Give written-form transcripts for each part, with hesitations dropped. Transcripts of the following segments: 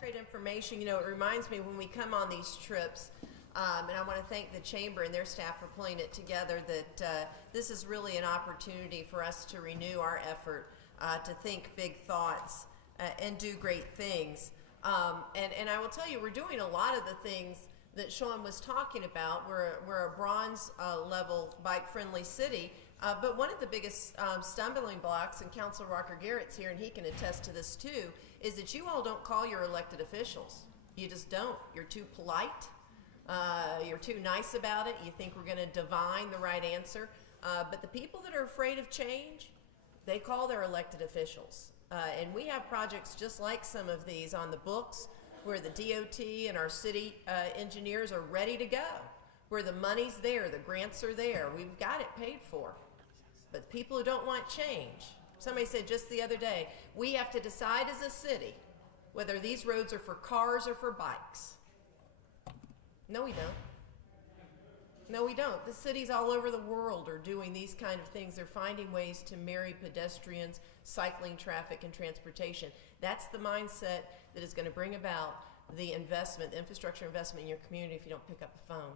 Great information. You know, it reminds me when we come on these trips, and I want to thank the Chamber and their staff for pulling it together, that this is really an opportunity for us to renew our effort to think big thoughts and do great things. And I will tell you, we're doing a lot of the things that Sean was talking about. We're a bronze level bike-friendly city, but one of the biggest stumbling blocks, and Councilor Rocker Garrett's here and he can attest to this too, is that you all don't call your elected officials. You just don't. You're too polite. You're too nice about it. You think we're going to divine the right answer. But the people that are afraid of change, they call their elected officials. And we have projects just like some of these on the books where the DOT and our city engineers are ready to go, where the money's there, the grants are there, we've got it paid for. But people who don't want change, somebody said just the other day, we have to decide as a city whether these roads are for cars or for bikes. No, we don't. No, we don't. The cities all over the world are doing these kind of things. They're finding ways to marry pedestrians, cycling, traffic, and transportation. That's the mindset that is going to bring about the investment, the infrastructure investment in your community if you don't pick up the phone.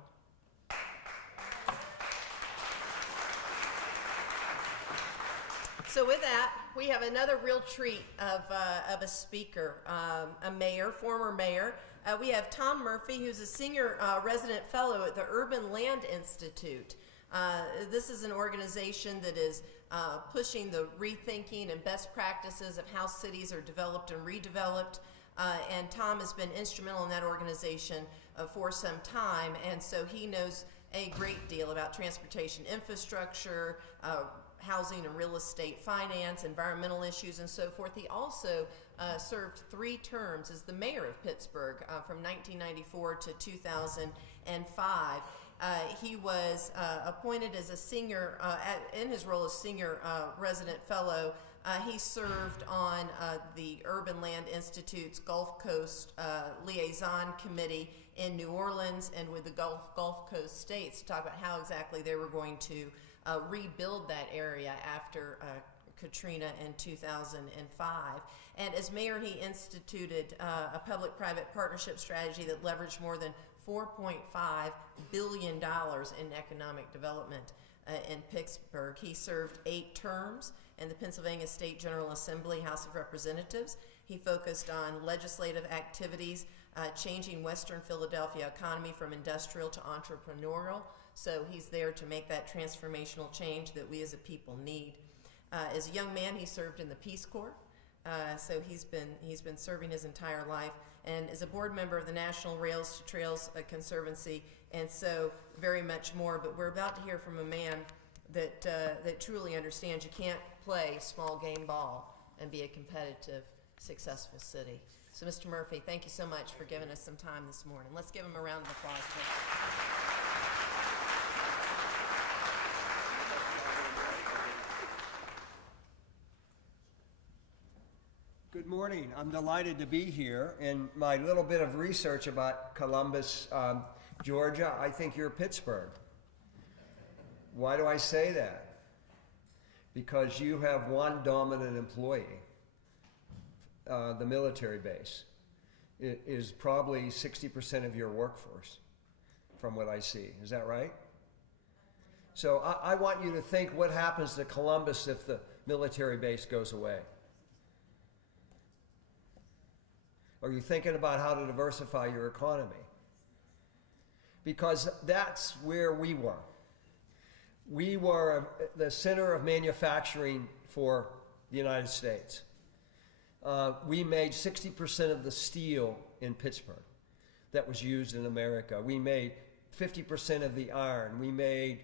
So with that, we have another real treat of a speaker, a mayor, former mayor. We have Tom Murphy, who's a senior resident fellow at the Urban Land Institute. This is an organization that is pushing the rethinking and best practices of how cities are developed and redeveloped. And Tom has been instrumental in that organization for some time, and so he knows a great deal about transportation infrastructure, housing and real estate finance, environmental issues, and so forth. He also served 3 terms as the mayor of Pittsburgh from 1994 to 2005. He was appointed as a senior, in his role as senior resident fellow. He served on the Urban Land Institute's Gulf Coast Liaison Committee in New Orleans and with the Gulf Coast states to talk about how exactly they were going to rebuild that area after Katrina in 2005. And as mayor, he instituted a public-private partnership strategy that leveraged more than $4.5 billion in economic development in Pittsburgh. He served 8 terms in the Pennsylvania State General Assembly, House of Representatives. He focused on legislative activities, changing Western Philadelphia economy from industrial to entrepreneurial. So he's there to make that transformational change that we as a people need. As a young man, he served in the Peace Corps. So he's been serving his entire life, and is a board member of the National Rails to Trails Conservancy, and so very much more. But we're about to hear from a man that truly understands you can't play small game ball and be a competitive, successful city. So Mr. Murphy, thank you so much for giving us some time this morning. Let's give him a round of applause, please. Good morning. I'm delighted to be here. In my little bit of research about Columbus, Georgia, I think you're Pittsburgh. Why do I say that? Because you have one dominant employee. The military base is probably 60% of your workforce, from what I see. Is that right? So I want you to think what happens to Columbus if the military base goes away. Are you thinking about how to diversify your economy? Because that's where we were. We were the center of manufacturing for the United States. We made 60% of the steel in Pittsburgh that was used in America. We made 50% of the iron. We made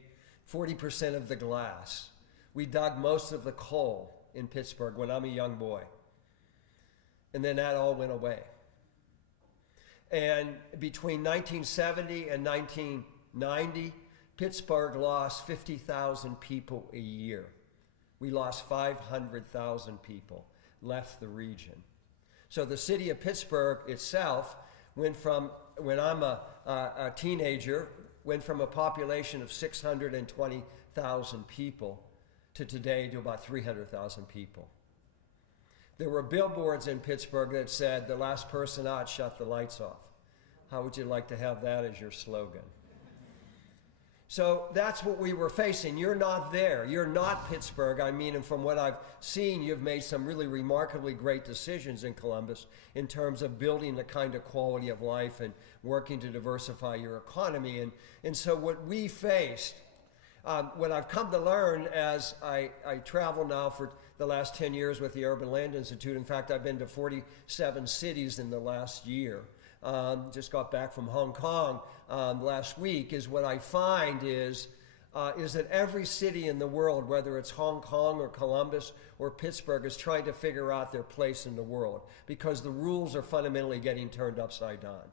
40% of the glass. We dug most of the coal in Pittsburgh when I'm a young boy. And then that all went away. And between 1970 and 1990, Pittsburgh lost 50,000 people a year. We lost 500,000 people, left the region. So the city of Pittsburgh itself went from, when I'm a teenager, went from a population of 620,000 people to today to about 300,000 people. there were billboards in Pittsburgh that said, "The last person out, shut the lights off." How would you like to have that as your slogan? So that's what we were facing. You're not there. You're not Pittsburgh. I mean, and from what I've seen, you've made some really remarkably great decisions in Columbus in terms of building the kind of quality of life and working to diversify your economy. And so what we faced, what I've come to learn as I travel now for the last 10 years with the Urban Land Institute. In fact, I've been to 47 cities in the last year. Just got back from Hong Kong last week. Is what I find is that every city in the world, whether it's Hong Kong or Columbus or Pittsburgh, is trying to figure out their place in the world because the rules are fundamentally getting turned upside down.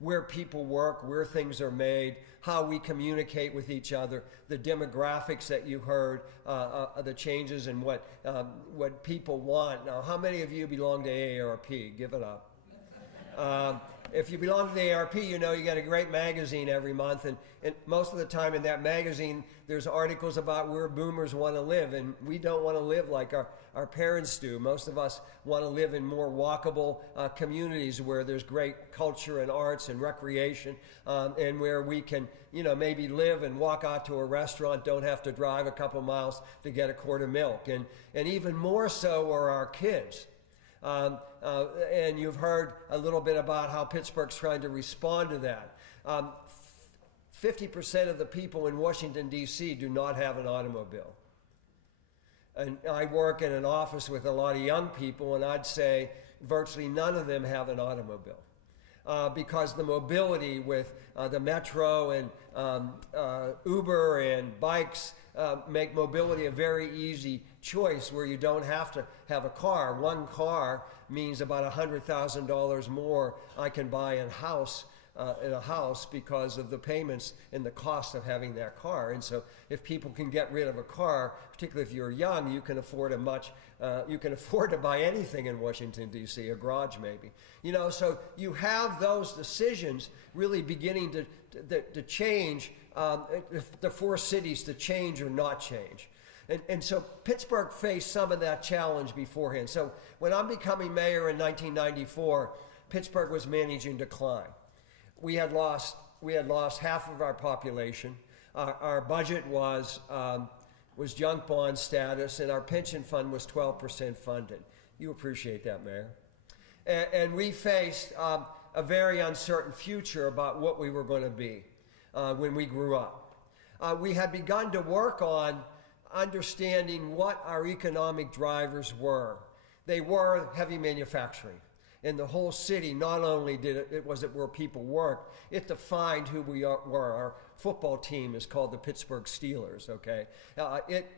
Where people work, where things are made, how we communicate with each other, the demographics that you heard, the changes in what people want. Now, how many of you belong to AARP? Give it up. If you belong to the AARP, you know you get a great magazine every month, and most of the time in that magazine, there's articles about where boomers want to live, and we don't want to live like our parents do. Most of us want to live in more walkable communities where there's great culture and arts and recreation, and where we can, maybe live and walk out to a restaurant, don't have to drive a couple miles to get a quart of milk, and even more so are our kids. And you've heard a little bit about how Pittsburgh's trying to respond to that. 50% of the people in Washington, D.C. do not have an automobile. And I work in an office with a lot of young people, and I'd say virtually none of them have an automobile. Because the mobility with the metro and Uber and bikes make mobility a very easy choice where you don't have to have a car. One car means about $100,000 more I can buy in a house because of the payments and the cost of having that car. And so if people can get rid of a car, particularly if you're young, you can afford you can afford to buy anything in Washington, D.C., a garage maybe. So you have those decisions really beginning to change, the four cities to change or not change. And so Pittsburgh faced some of that challenge beforehand. So when I'm becoming mayor in 1994, Pittsburgh was managing decline. We had lost half of our population. Our budget was junk bond status, and our pension fund was 12% funded. You appreciate that, Mayor. And we faced a very uncertain future about what we were going to be when we grew up. We had begun to work on understanding what our economic drivers were. They were heavy manufacturing. In the whole city, not only was it where people worked, it defined who we were. Our football team is called the Pittsburgh Steelers, okay?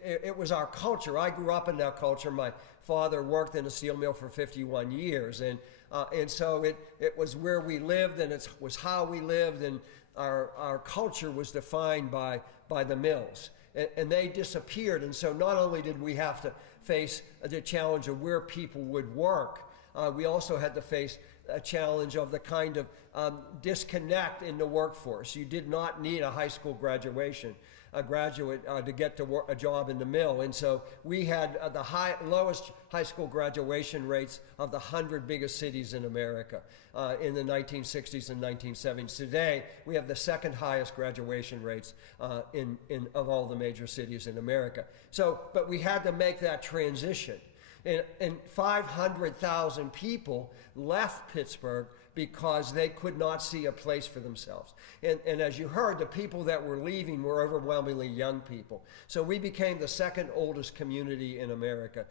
It was our culture. I grew up in that culture. My father worked in a steel mill for 51 years, and so it was where we lived, and it was how we lived, and our culture was defined by the mills. And they disappeared, and so not only did we have to face the challenge of where people would work, we also had to face a challenge of the kind of disconnect in the workforce. You did not need a high school graduate to get to a job in the mill. And so we had the lowest high school graduation rates of the 100 biggest cities in America in the 1960s and 1970s. Today, we have the second highest graduation rates of all the major cities in America. But we had to make that transition. And 500,000 people left Pittsburgh because they could not see a place for themselves. And as you heard, the people that were leaving were overwhelmingly young people. So we became the second oldest community in America.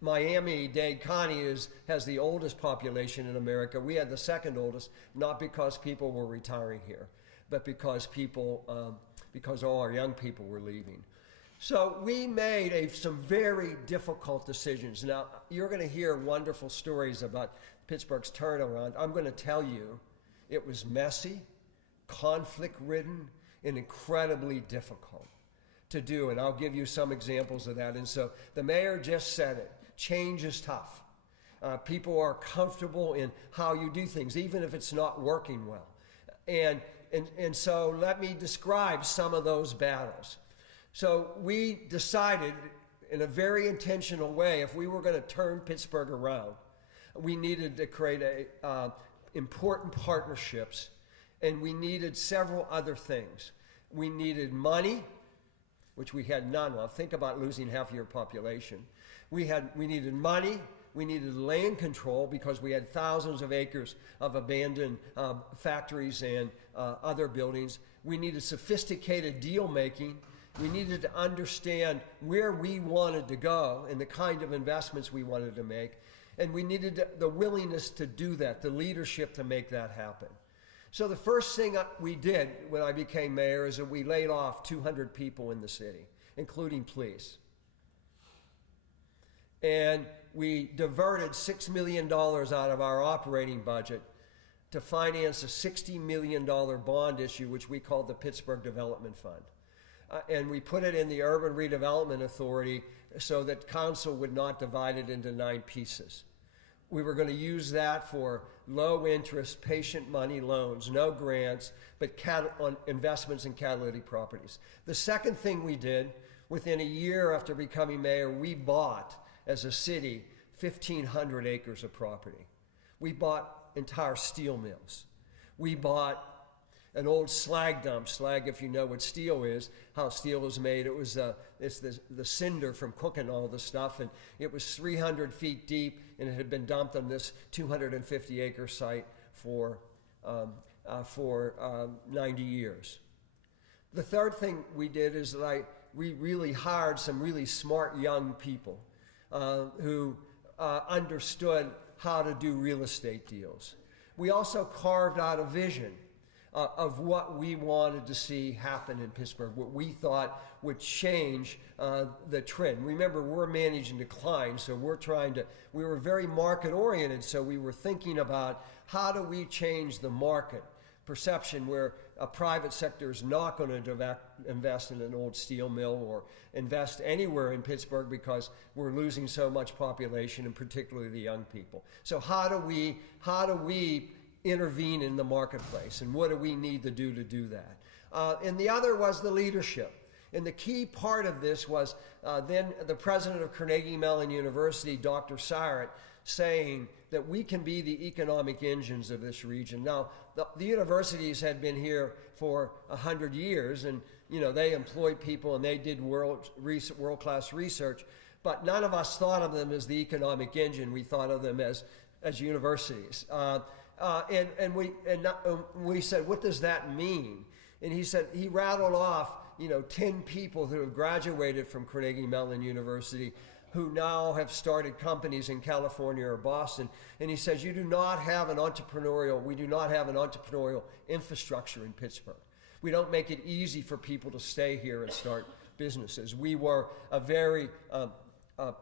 Miami-Dade County has the oldest population in America. We had the second oldest, not because people were retiring here, but because all our young people were leaving. So we made some very difficult decisions. Now, you're going to hear wonderful stories about Pittsburgh's turnaround. I'm going to tell you it was messy, conflict-ridden, and incredibly difficult to do. And I'll give you some examples of that. And so the mayor just said it. Change is tough. People are comfortable in how you do things, even if it's not working well. And so let me describe some of those battles. So we decided in a very intentional way, if we were going to turn Pittsburgh around, we needed to create important partnerships, and we needed several other things. We needed money, which we had none of. Think about losing half of your population. We needed money. We needed land control because we had thousands of acres of abandoned factories and other buildings. We needed sophisticated deal making. We needed to understand where we wanted to go and the kind of investments we wanted to make. And we needed the willingness to do that, the leadership to make that happen. So the first thing we did when I became mayor is that we laid off 200 people in the city, including police. And we diverted $6 million out of our operating budget to finance a $60 million bond issue, which we called the Pittsburgh Development Fund. And we put it in the Urban Redevelopment Authority so that council would not divide it into 9 pieces. We were going to use that for low interest, patient money loans, no grants, but on investments in catalytic properties. The second thing we did, within a year after becoming mayor, we bought, as a city, 1,500 acres of property. We bought entire steel mills. We bought an old slag dump. Slag, if you know what steel is, how steel is made, it's the cinder from cooking all the stuff, and it was 300 feet deep, and it had been dumped on this 250-acre site for 90 years. The third thing we did is that we really hired some really smart young people who understood how to do real estate deals. We also carved out a vision of what we wanted to see happen in Pittsburgh, what we thought would change the trend. Remember, we're managing decline, so we were very market oriented, so we were thinking about how do we change the market perception where a private sector is not going to invest in an old steel mill or invest anywhere in Pittsburgh because we're losing so much population, and particularly the young people. So how do we intervene in the marketplace, and what do we need to do that? And the other was the leadership. And the key part of this was then the president of Carnegie Mellon University, Dr. Sarat, saying that we can be the economic engines of this region. Now, the universities had been here for 100 years, and they employed people and they did world-class research, but none of us thought of them as the economic engine. We thought of them as universities. And we said, what does that mean? And he rattled off, 10 people who have graduated from Carnegie Mellon University who now have started companies in California or Boston. And he says, we do not have an entrepreneurial infrastructure in Pittsburgh. We don't make it easy for people to stay here and start businesses. We were a very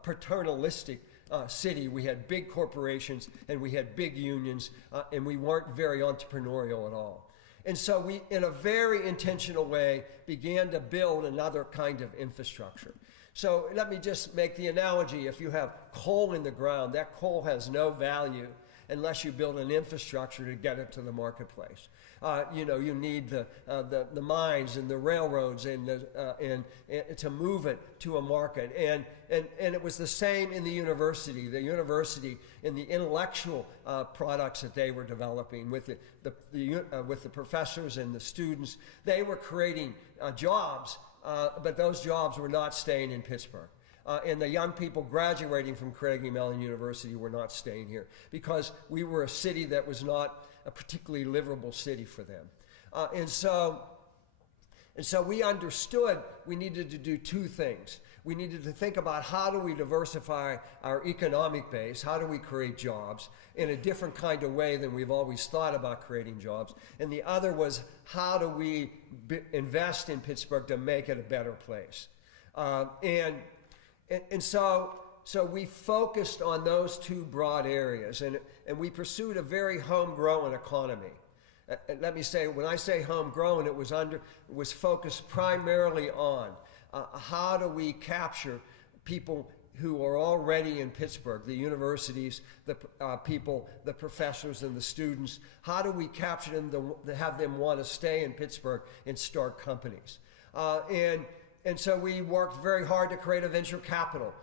paternalistic city. We had big corporations and we had big unions, and we weren't very entrepreneurial at all. And so we, in a very intentional way, began to build another kind of infrastructure. So let me just make the analogy. If you have coal in the ground, that coal has no value unless you build an infrastructure to get it to the marketplace. You need the mines and the railroads and to move it to a market. And it was the same in the university. The university, in the intellectual products that they were developing with the professors and the students, they were creating jobs, but those jobs were not staying in Pittsburgh. And the young people graduating from Carnegie Mellon University were not staying here because we were a city that was not a particularly livable city for them. And so we understood we needed to do 2 things. We needed to think about how do we diversify our economic base, how do we create jobs in a different kind of way than we've always thought about creating jobs. And the other was how do we invest in Pittsburgh to make it a better place. And so we focused on those 2 broad areas, and we pursued a very homegrown economy. Let me say, when I say homegrown, it was focused primarily on how do we capture people who are already in Pittsburgh, the universities, the people, the professors, and the students. How do we capture them to have them want to stay in Pittsburgh and start companies? and so we worked very hard to create a venture capital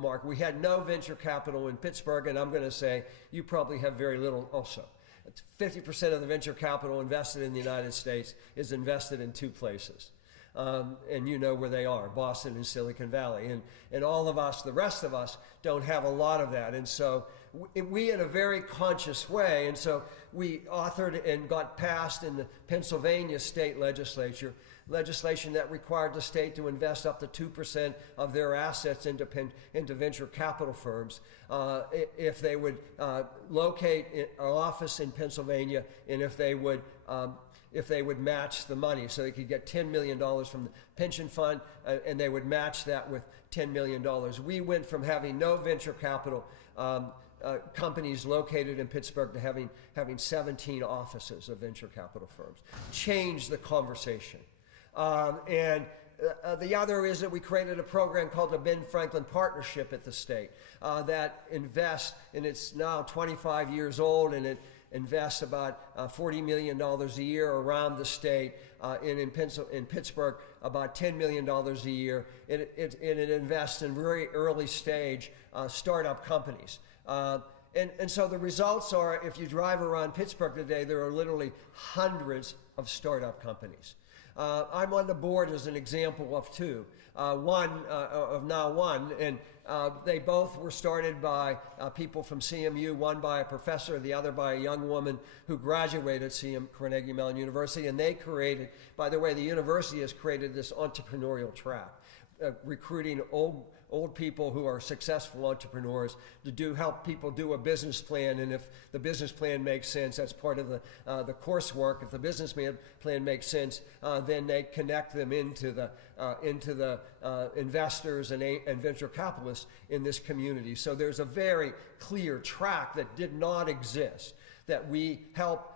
market. We had no venture capital in Pittsburgh, and I'm going to say you probably have very little also. 50% of the venture capital invested in the United States is invested in two places. And you know where they are, Boston and Silicon Valley. And all of us, the rest of us, don't have a lot of that. And so we in a very conscious way, and so we authored and got passed in the Pennsylvania state legislature legislation that required the state to invest up to 2% of their assets into venture capital firms if they would locate an office in Pennsylvania, and if they would match the money. So they could get $10 million from the pension fund, and they would match that with $10 million. We went from having no venture capital companies located in Pittsburgh to having 17 offices of venture capital firms. Changed the conversation. The other is that we created a program called the Ben Franklin Partnership at the state that invests, and it's now 25 years old, and it invests about $40 million a year around the state. In Pittsburgh, about $10 million a year. It invests in very early stage startup companies. And so the results are, if you drive around Pittsburgh today, there are literally hundreds of startup companies. I'm on the board as an example of two. One, and they both were started by people from CMU, one by a professor, the other by a young woman who graduated Carnegie Mellon University, and they created, by the way, the university has created this entrepreneurial track, recruiting old people who are successful entrepreneurs to help people do a business plan, and if the business plan makes sense, that's part of the coursework. If the business plan makes sense, then they connect them into the investors and venture capitalists in this community. So there's a very clear track that did not exist, that we help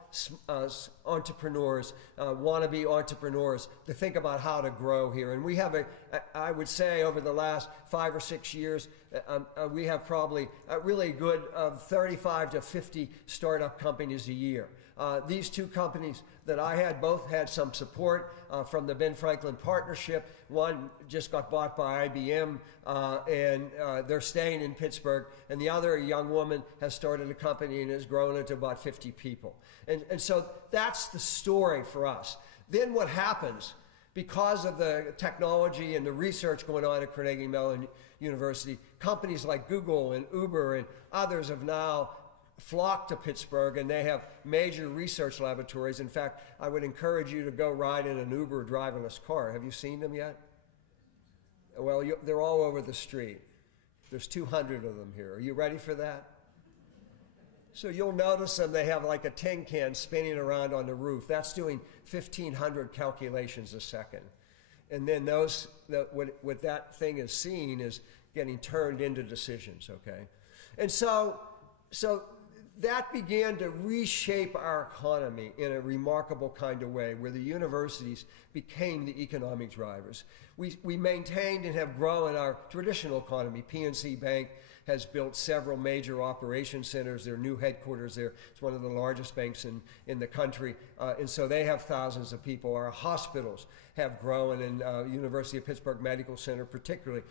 entrepreneurs, wannabe entrepreneurs, to think about how to grow here. And we have I would say over the last 5 or 6 years, we have probably a really good 35 to 50 startup companies a year. These two companies that I had both had some support from the Ben Franklin Partnership. One just got bought by IBM, and they're staying in Pittsburgh. And the other, a young woman, has started a company and has grown it to about 50 people. And so that's the story for us. Then what happens, because of the technology and the research going on at Carnegie Mellon University, companies like Google and Uber and others have now flocked to Pittsburgh, and they have major research laboratories. In fact, I would encourage you to go ride in an Uber driverless car. Have you seen them yet? Well, they're all over the street. There's 200 of them here. Are you ready for that? So you'll notice them, they have like a tin can spinning around on the roof. That's doing 1,500 calculations a second. And then what that thing is seeing is getting turned into decisions, okay? And so that began to reshape our economy in a remarkable kind of way, where the universities became the economic drivers. We maintained and have grown our traditional economy. PNC Bank has built several major operation centers. Their new headquarters there, it's one of the largest banks in the country. And so they have thousands of people. Our hospitals have grown, and University of Pittsburgh Medical Center particularly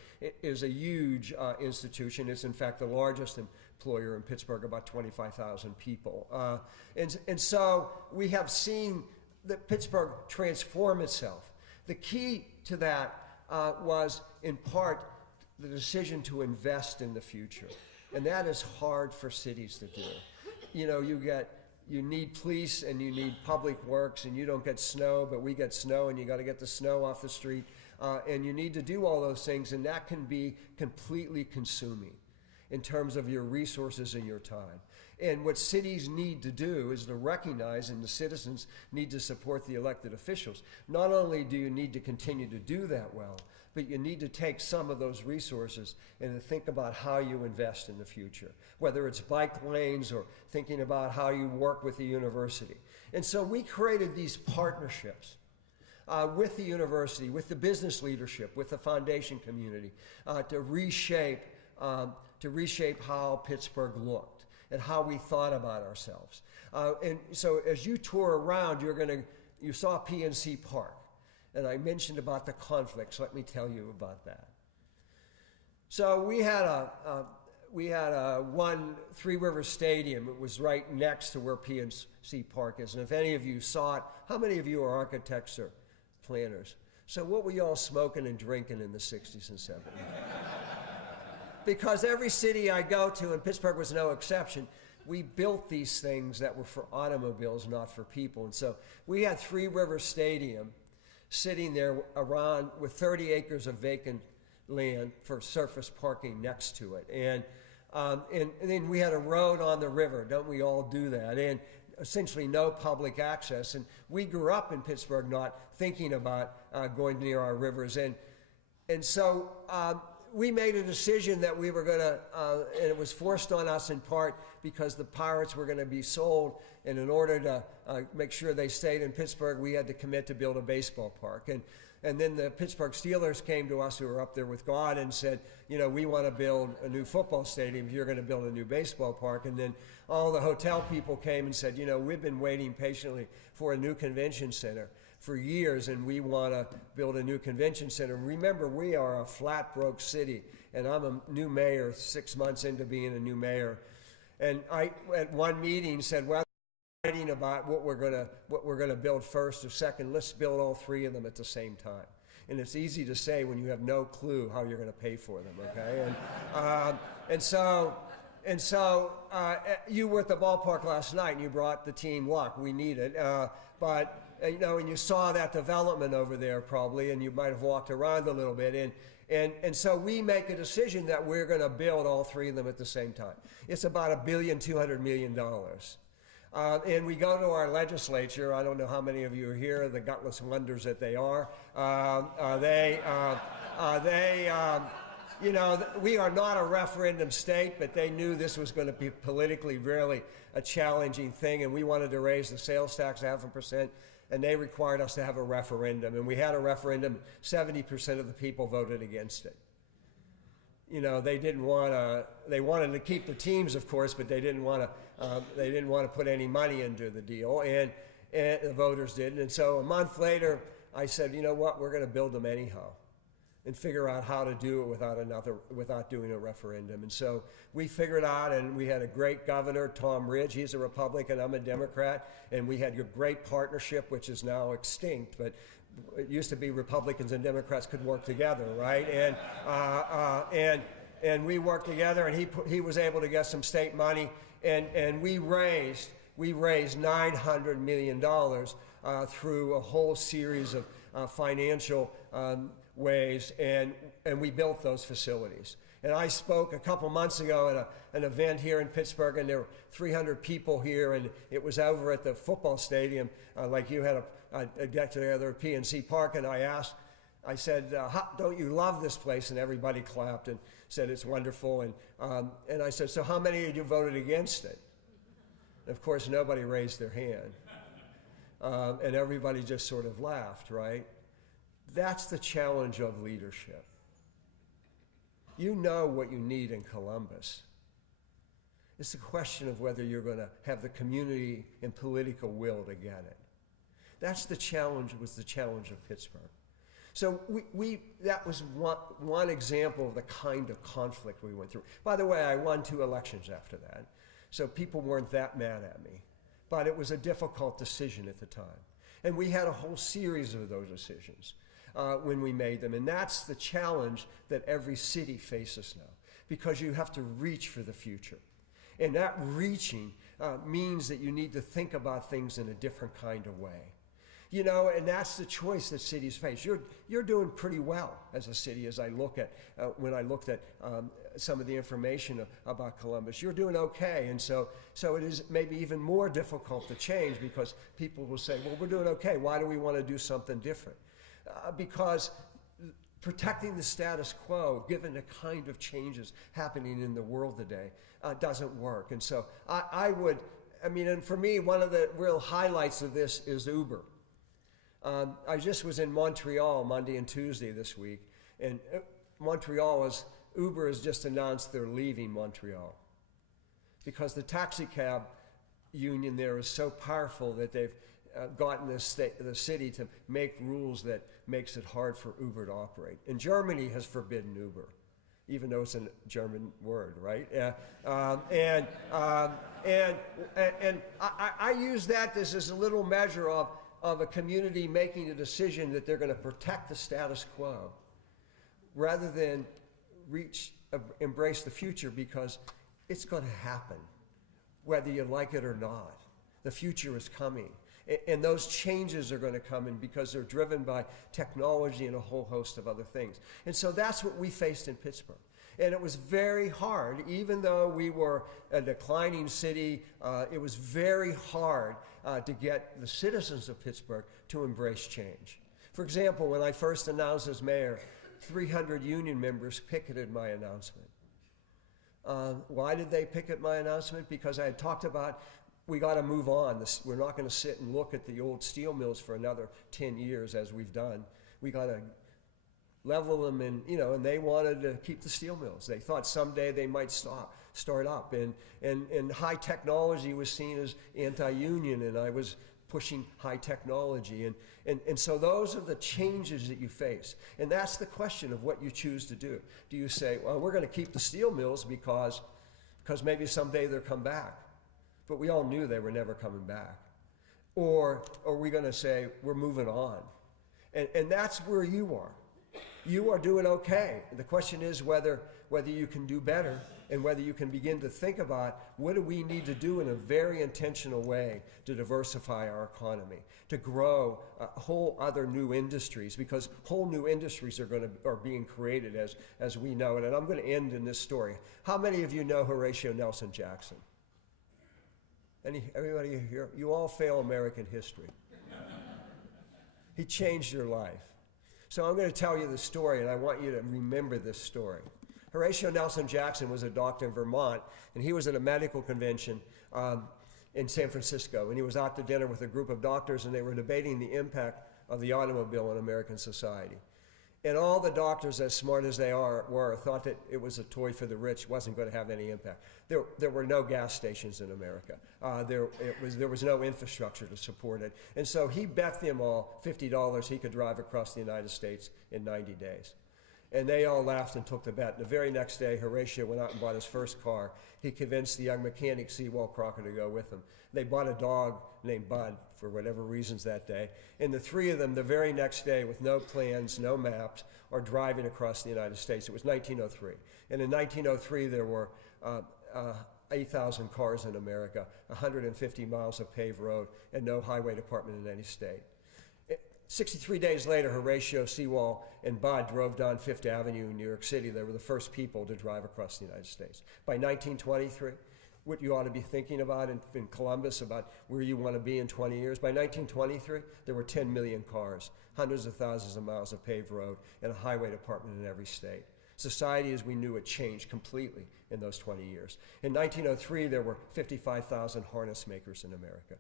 is a huge institution. It's in fact the largest employer in Pittsburgh, about 25,000 people. And so we have seen that Pittsburgh transform itself. The key to that was in part the decision to invest in the future. And that is hard for cities to do. You know, you need police and you need public works, and you don't get snow, but we get snow, and you got to get the snow off the street. And you need to do all those things, and that can be completely consuming in terms of your resources and your time. And what cities need to do is to recognize, and the citizens need to support the elected officials. Not only do you need to continue to do that well, but you need to take some of those resources and to think about how you invest in the future, whether it's bike lanes or thinking about how you work with the university. And so we created these partnerships with the university, with the business leadership, with the foundation community, to reshape how Pittsburgh looked and how we thought about ourselves. And so as you tour around, you saw PNC Park. And I mentioned about the conflicts. Let me tell you about that. So we had one Three Rivers Stadium. It was right next to where PNC Park is. And if any of you saw it, how many of you are architects or planners? So what were you all smoking and drinking in the 60s and 70s? Because every city I go to, and Pittsburgh was no exception, we built these things that were for automobiles, not for people. And so we had Three Rivers Stadium sitting there around with 30 acres of vacant land for surface parking next to it. And then we had a road on the river. Don't we all do that? And essentially no public access. And we grew up in Pittsburgh not thinking about going near our rivers. And so we made a decision that we were going to, and it was forced on us in part because the Pirates were going to be sold. And in order to make sure they stayed in Pittsburgh, we had to commit to build a baseball park. And then the Pittsburgh Steelers came to us, who were up there with God, and said, you know, we want to build a new football stadium. You're going to build a new baseball park. And then all the hotel people came and said, you know, we've been waiting patiently for a new convention center for years, and we want to build a new convention center. Remember, we are a flat broke city, and I'm a new mayor 6 months into being a new mayor. And I, at one meeting, said, well, fighting about what we're going to build first or second. Let's build all three of them at the same time. And it's easy to say when you have no clue how you're going to pay for them. Okay, and so you were at the ballpark last night and you brought the team luck. We need it, but you know, and you saw that development over there probably, and you might have walked around a little bit. And so we make a decision that we're going to build all three of them at the same time. It's about $1.2 billion. And we go to our legislature. I don't know how many of you are here, the gutless wonders that they are. You know, we are not a referendum state, but they knew this was going to be politically really a challenging thing, and we wanted to raise the sales tax 0.5%, and they required us to have a referendum. And we had a referendum. 70% of the people voted against it. You know, they wanted to keep the teams, of course, but they didn't want to put any money into the deal, and the voters did. And so a month later, I said, you know what, we're going to build them anyhow and figure out how to do it without doing a referendum. And so we figured out, and we had a great governor, Tom Ridge. He's a Republican, I'm a Democrat, and we had a great partnership, which is now extinct, but it used to be Republicans and Democrats could work together, right? And we worked together, and he was able to get some state money, and we raised $900 million through a whole series of financial ways, and we built those facilities. And I spoke a couple months ago at an event here in Pittsburgh, and there were 300 people here, and it was over at the football stadium, like you had a get-together at PNC Park, and I said, don't you love this place? And everybody clapped and said it's wonderful. And I said, so how many of you voted against it? And of course, nobody raised their hand. And everybody just sort of laughed, right? That's the challenge of leadership. You know what you need in Columbus. It's a question of whether you're going to have the community and political will to get it. That's the challenge, was the challenge of Pittsburgh. So that was one example of the kind of conflict we went through. By the way, I won 2 elections after that, so people weren't that mad at me. But it was a difficult decision at the time. And we had a whole series of those decisions when we made them. And that's the challenge that every city faces now, because you have to reach for the future. And that reaching means that you need to think about things in a different kind of way. You know, and that's the choice that cities face. You're doing pretty well as a city, as I look at, when I looked at some of the information about Columbus. You're doing okay, and so it is maybe even more difficult to change, because people will say, well, we're doing okay. Why do we want to do something different? Because protecting the status quo, given the kind of changes happening in the world today, doesn't work. And so and for me, one of the real highlights of this is Uber. I just was in Montreal Monday and Tuesday this week, and Uber has just announced they're leaving Montreal because the taxi cab union there is so powerful that gotten the city to make rules that makes it hard for Uber to operate. And Germany has forbidden Uber, even though it's a German word, right? And I use that as a little measure of a community making a decision that they're going to protect the status quo rather than embrace the future, because it's going to happen, whether you like it or not. The future is coming. And those changes are going to come in because they're driven by technology and a whole host of other things. And so that's what we faced in Pittsburgh. And it was very hard, even though we were a declining city, it was very hard to get the citizens of Pittsburgh to embrace change. For example, when I first announced as mayor, 300 union members picketed my announcement. Why did they picket my announcement? Because I had talked about, we got to move on. We're not going to sit and look at the old steel mills for another 10 years as we've done. We got to level them, and they wanted to keep the steel mills. They thought someday they might start up, and high technology was seen as anti-union, and I was pushing high technology, and so those are the changes that you face, and that's the question of what you choose to do. Do you say, well, we're going to keep the steel mills because maybe someday they'll come back, but we all knew they were never coming back, or are we going to say we're moving on? And that's where you are. You are doing okay. The question is whether you can do better, and whether you can begin to think about what do we need to do in a very intentional way to diversify our economy, to grow whole other new industries, because whole new industries are being created as we know it. And I'm going to end in this story. How many of you know Horatio Nelson Jackson? Everybody here? You all fail American history. He changed your life. So I'm going to tell you the story, and I want you to remember this story. Horatio Nelson Jackson was a doctor in Vermont, and he was at a medical convention in San Francisco, and he was out to dinner with a group of doctors, and they were debating the impact of the automobile on American society. And all the doctors, as smart as they were, thought that it was a toy for the rich, wasn't going to have any impact. There were no gas stations in America. There was no infrastructure to support it. And so he bet them all $50 he could drive across the United States in 90 days. And they all laughed and took the bet. The very next day, Horatio went out and bought his first car. He convinced the young mechanic, Sewall Crocker, to go with him. They bought a dog named Bud for whatever reasons that day. And the three of them, the very next day, with no plans, no maps, are driving across the United States. It was 1903. And in 1903, there were 8,000 cars in America, 150 miles of paved road, and no highway department in any state. 63 days later, Horatio, Sewall, and Bud drove down Fifth Avenue in New York City. They were the first people to drive across the United States. By 1923, what you ought to be thinking about in Columbus, about where you want to be in 20 years, by 1923, there were 10 million cars, hundreds of thousands of miles of paved road, and a highway department in every state. Society as we knew it changed completely in those 20 years. In 1903, there were 55,000 harness makers in America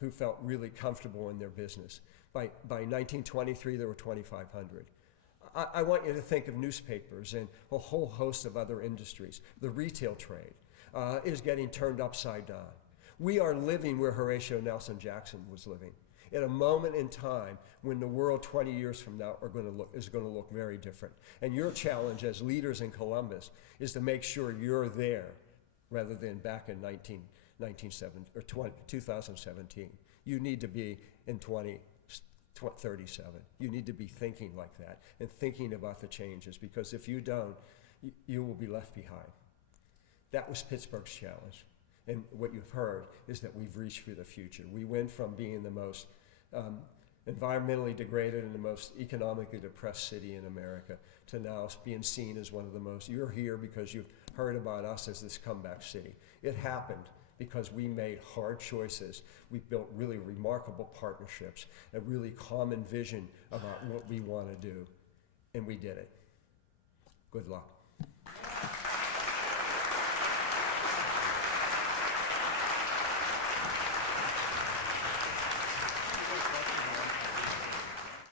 who felt really comfortable in their business. By 1923, there were 2,500. I want you to think of newspapers and a whole host of other industries. The retail trade is getting turned upside down. We are living where Horatio Nelson Jackson was living, at a moment in time when the world 20 years from now is going to look very different. And your challenge as leaders in Columbus is to make sure you're there rather than back in 2017. You need to be in 2037. You need to be thinking like that and thinking about the changes, because if you don't, you will be left behind. That was Pittsburgh's challenge. And what you've heard is that we've reached for the future. We went from being the most environmentally degraded and the most economically depressed city in America to now being seen as one of the most. You're here because you've heard about us as this comeback city. It happened because we made hard choices. We built really remarkable partnerships, a really common vision about what we want to do, and we did it. Good luck.